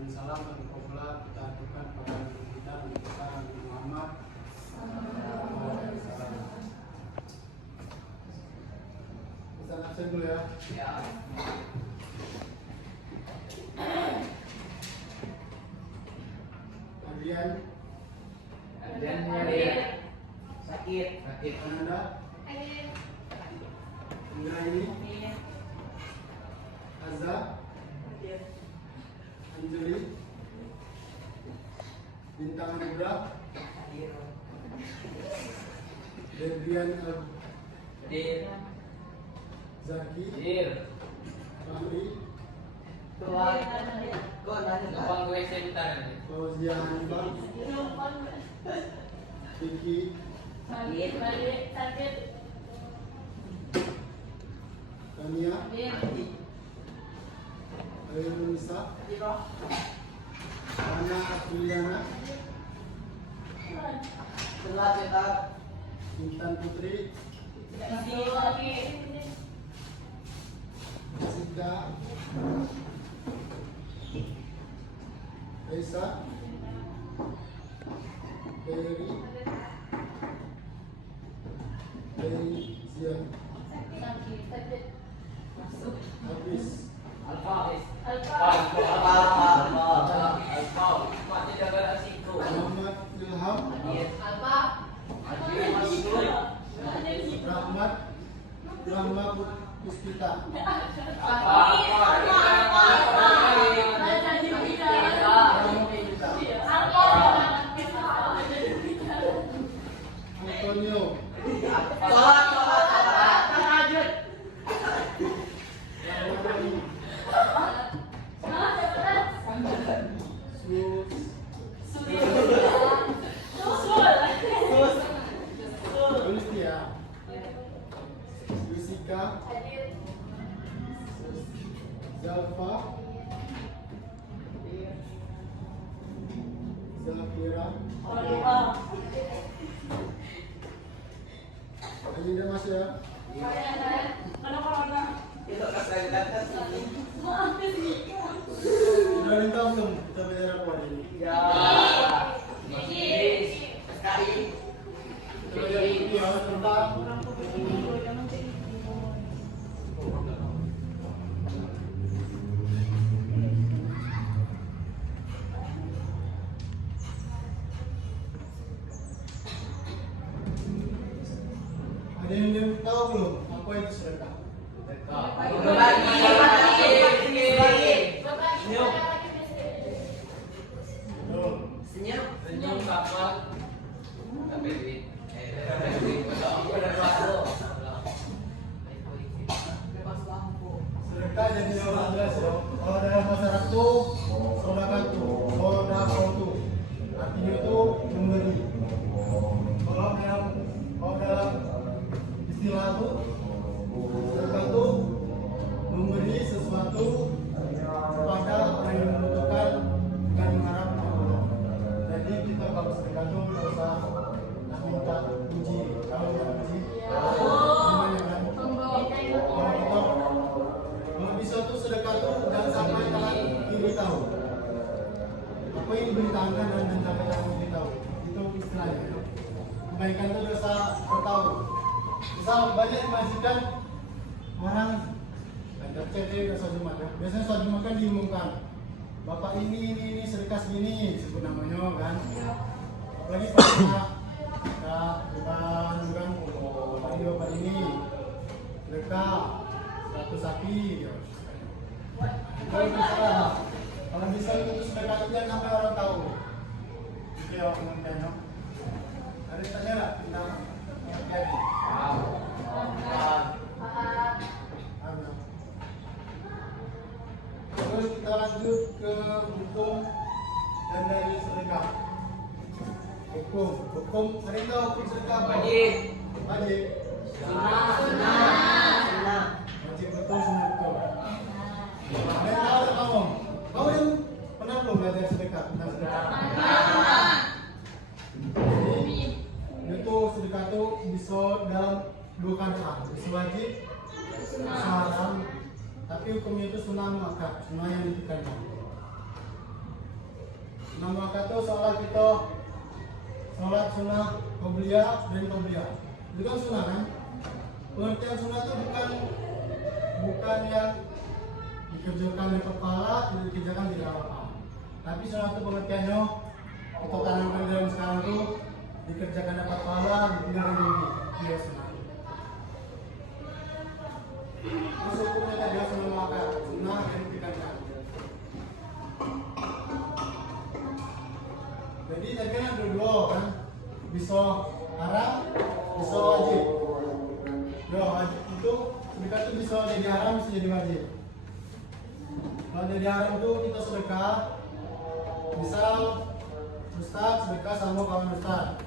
dan salam dan qobla kita aturkan pada Nabi kita Nabi Muhammad. Kita absen dulu ya. Ya. Adrian Hadir. Sakit. Ananda Indraini Azza Anjali Bintang Nubra Debrian Hadir. Zaki Hadir. Fahri Tuan. Gampang gue sebentar. Fauzia Hanifah Vicky Tania Ainun Nisa Ana Afriliana Intan Putri Sita Esa Ferry Zian Habis Alfa. Mati jaga asiku. Muhammad Ilham Rahmat Puspita Antonio Yulistia Yusika Zalfa Zafira Alinda Mas ya. Sudah minta belum kita bayar apa ini? Ya. Sekali. Bayar itu ya tentang ada yang tahu belum apa itu sedekah? Senyum kapal. Tapi duit. Sedekah jadi orang jelas ya. Kalau dalam bahasa Arab itu sedekah itu artinya itu memberi. Kalau dalam istilah itu sedekah itu memberi sesuatu kepada orang yang membutuhkan dengan mengharapkan Allah. Jadi kita kalau sedekah itu nggak usah minta puji. Kalau nggak puji, gimana kan? Kalau bisa tuh sedekah tuh jangan sampai tangan kiri tahu. Apa yang diberi tangan dan sampai tangan kiri tahu. Itu istilahnya. Kebaikan itu dosa bertahu. Misal banyak dimajikan orang banyak CD dosa Jumat ya. Biasanya sholat Jumat kan diumumkan. Bapak ini sedekah segini sebut namanya kan. Apalagi bukan ini sedekah 100 sapi. Kalau bisa, kalau bisa itu sedekah itu jangan sampai orang tahu. Itu ya kemudiannya. Ada tanya nggak tentang yang tadi? Terus kita lanjut ke hukum dan dari sedekah. Hukum. Ada yang tahu hukum sedekah? Wajib. Sunnah. Wajib betul, sunnah betul. Ada yang tahu tak kamu? Kamu yang pernah belum belajar sedekah? Tentang sedekah? Jadi itu sedekah itu bisa dalam dua keadaan. Bisa wajib, bisa haram. Tapi hukumnya itu sunnah muakkad, sunnah yang ditekankan. Sunah muakat itu sholat kita sholat sunnah qobliyah dan qobliyah. Itu kan sunnah kan? Pengertian sunnah itu bukan yang dikerjakan di kepala, tidak dikerjakan di apa. Tapi sunnah itu pengertiannya kita tanamkan dalam sekarang itu dikerjakan dapat pahala, ditinggalkan mimpi. Iya sunnah. Terus hukumnya tadi sunnah muakat, sunnah yang ditinggalkan. Jadi tadi kan ada dua kan, bisa haram, bisa wajib. Yo, wajib itu sedekah itu bisa jadi haram, bisa jadi wajib. Kalau jadi haram itu kita sedekah, misal Ustaz sedekah sama kawan Ustaz.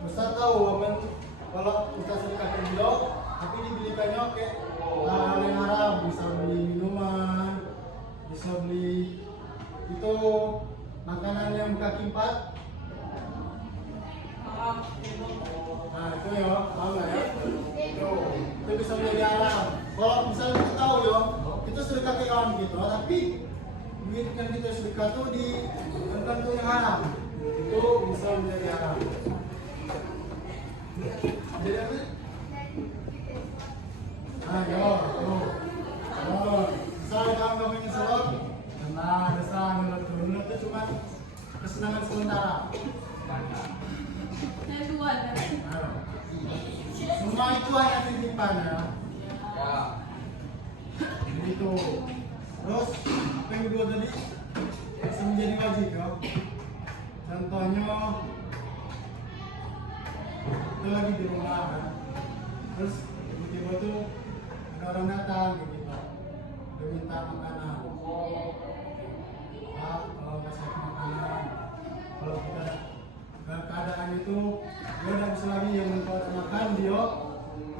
Ustaz tahu apa kalau Ustaz sedekah ke dia, tapi dibelikannya kayak hal-hal yang haram, bisa beli minuman, bisa beli itu makanan yang kaki empat. Nah itu ya, tahu nggak ya? Itu bisa menjadi haram. Kalau misalnya kita tahu ya, kita sedekah ke kawan kita, tapi duit yang kita sedekah tuh di tentu yang haram, itu bisa menjadi haram. Jadi apa? Nah yo, misalnya kamu ingin sholat, nah dasar menurut itu cuma kesenangan sementara. Semua itu hanya titipan ya. Jadi itu. Terus apa yang kedua tadi bisa menjadi wajib ya. Contohnya kita lagi di rumah kan. Terus tiba-tiba tuh ada orang datang gitu. Dia minta makanan. Pak, kalau kasih makanan. Kalau kita dalam keadaan itu dia tidak bisa lagi yang kalau ada makan dia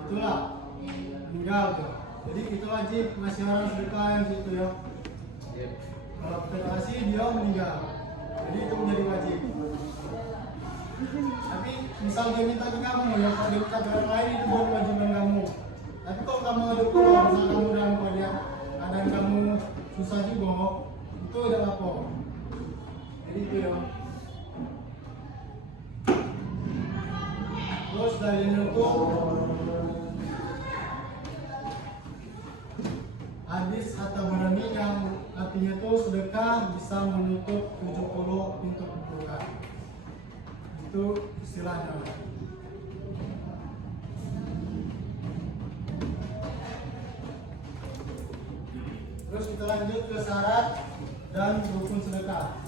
itulah meninggal tuh. Jadi kita wajib ngasih orang sedekah yang situ ya. Kalau kita kasih dia meninggal. Jadi itu menjadi wajib. Tapi misal dia minta ke kamu ya, kalau dia minta ke orang lain itu bukan kewajiban kamu. Tapi kalau kamu ada keluar, misal kamu dalam keadaan kamu susah juga, itu udah apa? Jadi itu ya. Terus dari itu hadis At-Tabarani yang artinya itu sedekah bisa menutup 70 pintu keburukan. Itu istilahnya. Terus kita lanjut ke syarat dan rukun sedekah.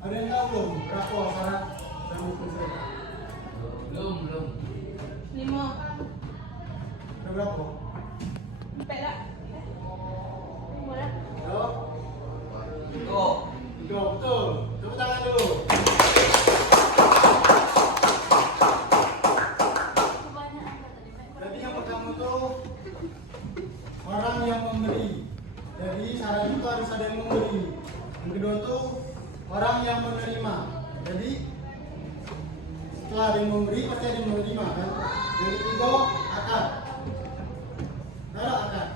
Ada yang tahu belum berapa syarat dan rukun sedekah? Belum. 5. Ada berapa? Pera. Boleh. Yo. Tiga. Tiga, betul. Tepuk tangan dulu. Jadi yang pertama itu orang yang memberi. Jadi syarat itu harus ada yang memberi. Yang kedua itu orang yang menerima. Jadi setelah ada yang memberi pasti ada yang menerima kan. Yang ketiga akad. Tahu akad?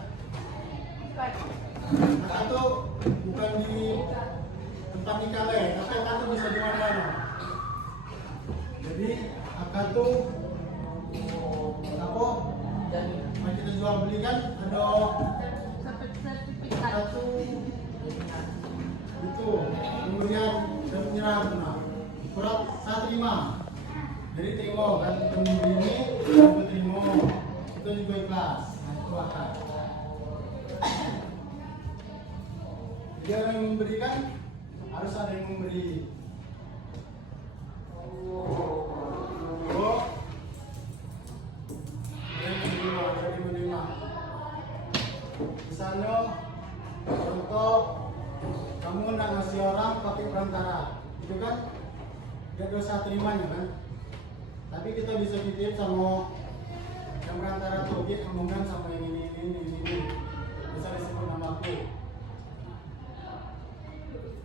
Akad itu bukan di tempat nikah ya, tapi akad itu bisa di mana-mana. Jadi akad itu apa? Dan kita jual beli kan ada Sertifikat. satu itu kemudian dan menyerah benar surat saya terima, jadi terima kan pembeli ini juga terima, itu juga ikhlas. Nah itu akad. Jadi orang yang memberikan harus ada yang memberi. Oh, yang menerima. Misalnya contoh kamu nggak ngasih orang pakai perantara, itu kan dia dosa terimanya kan. Tapi kita bisa titip sama yang perantara tuh, dia ngomongkan sama yang ini, bisa disebut nama aku.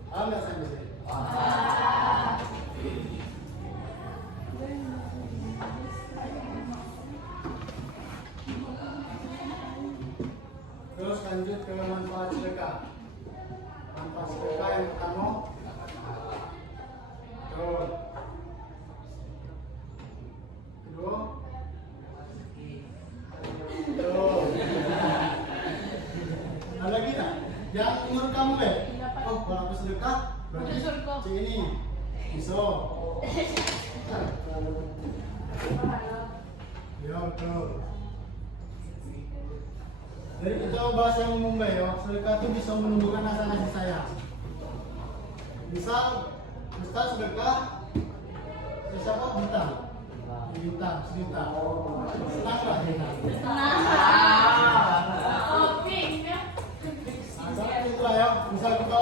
Paham nggak saya bisa? Terus lanjut ke manfaat sedekah. Manfaat sedekah yang pertama Betul. Kedua. Betul. Ada lagi tak? Yang menurut kamu oh kalau aku sedekah berarti cik ini bisa. Ya betul. Jadi kita bahas yang umum ya, sedekah itu bisa menumbuhkan rasa kasih sayang. Misal, Ustaz sedekah, siapa bintang? Bintang, bintang. Senang lah bintang. Nah, itulah ya, misal kita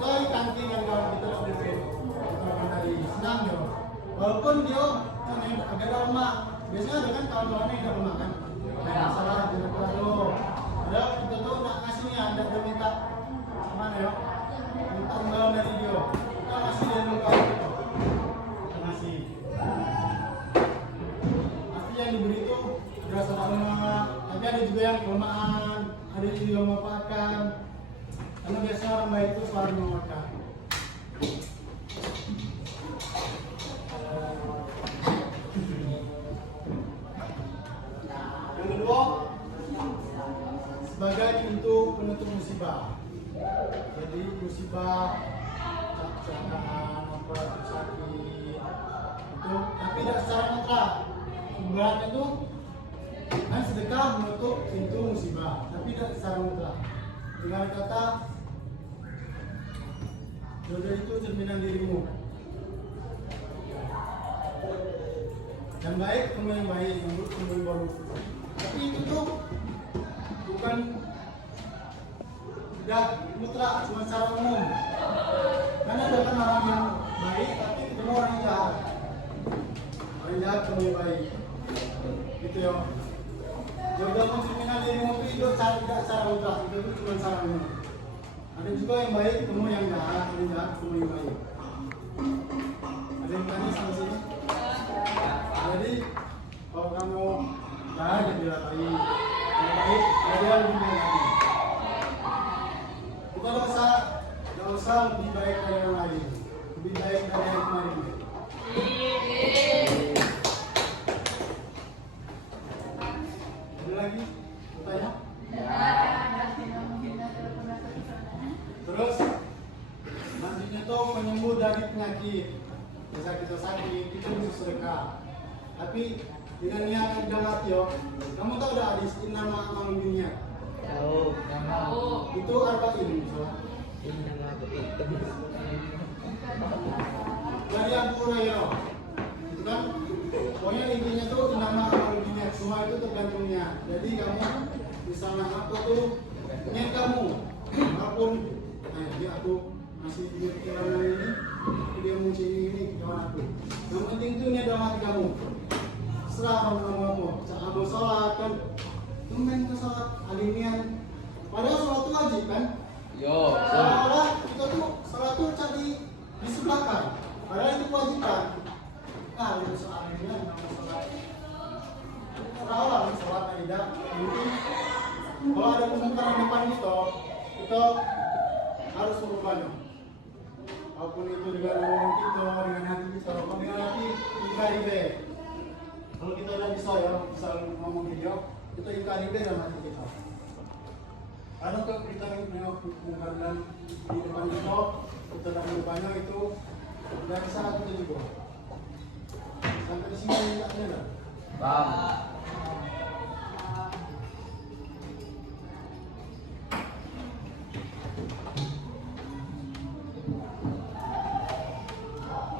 di kantin yang kita sedikit, kita dari senang ya. Walaupun dia agak lama, biasanya ada kan kawan-kawan yang agak lama kan. Masalah tidak perlu. Ada kita tuh nak ngasihnya, anda minta mana ya? Minta imbalan dari dia. Kita ngasih dia dulu kalau gitu. Kita ngasih. Pasti yang diberi itu berasa lama. Tapi ada juga yang kelemahan, ada juga yang memanfaatkan. Karena biasanya orang baik itu selalu memanfaatkan. Yang kedua, sebagai pintu penutup musibah. Jadi musibah, kecelakaan, sakit itu, tapi tidak secara mutlak. Ibarat itu kan sedekah menutup pintu musibah, tapi tidak secara mutlak. Dengan kata jodoh itu cerminan dirimu. Yang baik ketemu yang baik, yang buruk ketemu yang buruk. Tapi itu tuh bukan tidak mutlak, cuma secara umum. Karena ada kan orang yang baik, tapi ketemu orang yang jahat. Orang jahat ketemu yang baik. Gitu ya. Jodoh cerminan dirimu itu tidak secara mutlak, itu cuma secara umum. Ada juga yang baik ketemu yang jahat, yang jahat ketemu yang baik. Ada yang tanya sama sini? Jadi kalau kamu jahat jadi baik, kalau baik jadi lebih baik lagi. Kita tidak usah lebih baik dari yang lain, lebih baik dari yang kemarin. Ada lagi? Bertanya? Terus selanjutnya tuh penyembuh dari penyakit. Bisa kita sakit, itu bisa sedekah. Tapi dengan niat yang dalam hati, kamu tahu udah hadis nama amal dunia? Tahu. Itu arba'in misalnya. Dari Abu Hurairah, itu kan, pokoknya intinya tuh nama amal dunia, semua itu tergantungnya. Jadi kamu misalnya apa tuh niat kamu, apapun, dia aku masih kira ini, dia muncul ini kawan aku. Yang penting itu niat dalam hati kamu. Serah kamu, amal sholat kan, tumben ke sholat, alinian. Padahal sholat itu wajib kan? Yo. Seolah-olah kita tuh sholat tuh cari di sebelah kan, padahal itu kewajiban. Nah, itu soalnya nama sholat. Seolah-olah sholat tidak mungkin. Kalau ada kemungkinan depan kita harus merubahnya. Walaupun itu dengan ngomong kita, dengan hati kita, walaupun dengan hati ingkaribe. Kalau kita udah bisa ngomong video, kita ingkaribe dalam hati kita. Karena untuk kita mengungkapkan di depan kita dalam merubahnya itu dari sana kita juga. Sampai di sini tak ada. Bang.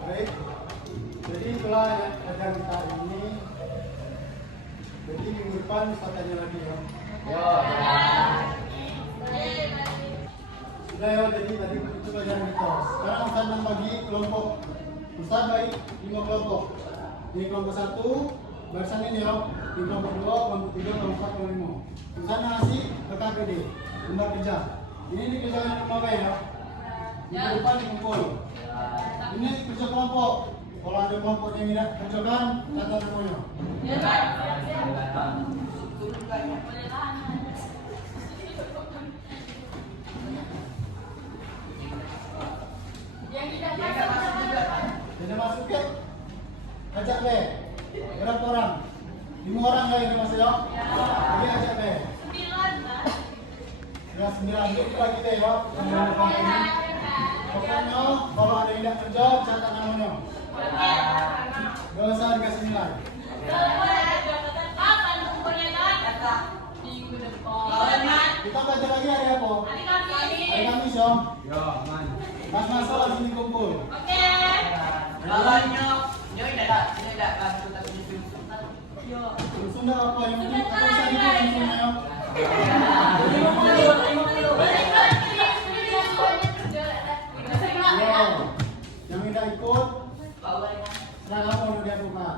Baik, jadi itulah yang akan kita hari ini. Jadi minggu depan kita tanya lagi ya. Yo. Sudah ya, jadi tadi itu pelajaran kita. Sekarang Ustaz membagi kelompok. Ustaz bagi 5 kelompok. Di kelompok 1 barisan ini ya. Di kelompok 2, kelompok 3, kelompok 4, kelompok 5. Ustaz ngasih ke KPD, lembar kerja. Ini dikerjakan kelompok ya. Minggu depan dikumpul. Ini kerja kelompok. Kalau ada kelompok yang tidak kerjakan, catat namanya. Yang ajak be. Berapa orang? 5 orang ya ini Mas Yo? Lagi ajak be. 9 lah. Ya 9 itu lagi deh ya. Pokoknya kalau ada yang tidak kerja catat namanya. Gak usah dikasih nilai. Kapan umurnya kan? Minggu depan. Kita belajar lagi hari apa? Hari Kamis. Hari Kamis ya. Yo, man. Mas masalah sini kumpul. Oke. Kalau nyo tidak bantu tapi Yo. Sunda apa yang penting aku bisa ikut Sunda ya. Ya. Yang tidak ikut serang apa yang dia buka.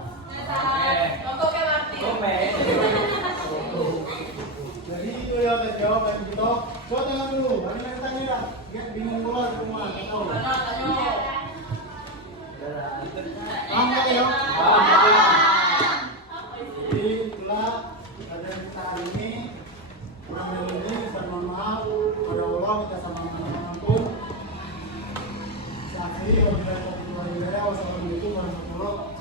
Jadi itu ya bet jawab bet gitu. Coba tanya dulu. Ada yang tanya dah. Get bingung dulu di rumah. Tahu. Paham nggak ya? Jadi itulah kajian kita hari ini. Kurang lebih ini kita mohon maaf pada Allah kita sama teman-teman pun. Saksi wabillahi taufiq wal hidayah. Wassalamualaikum warahmatullahi wabarakatuh.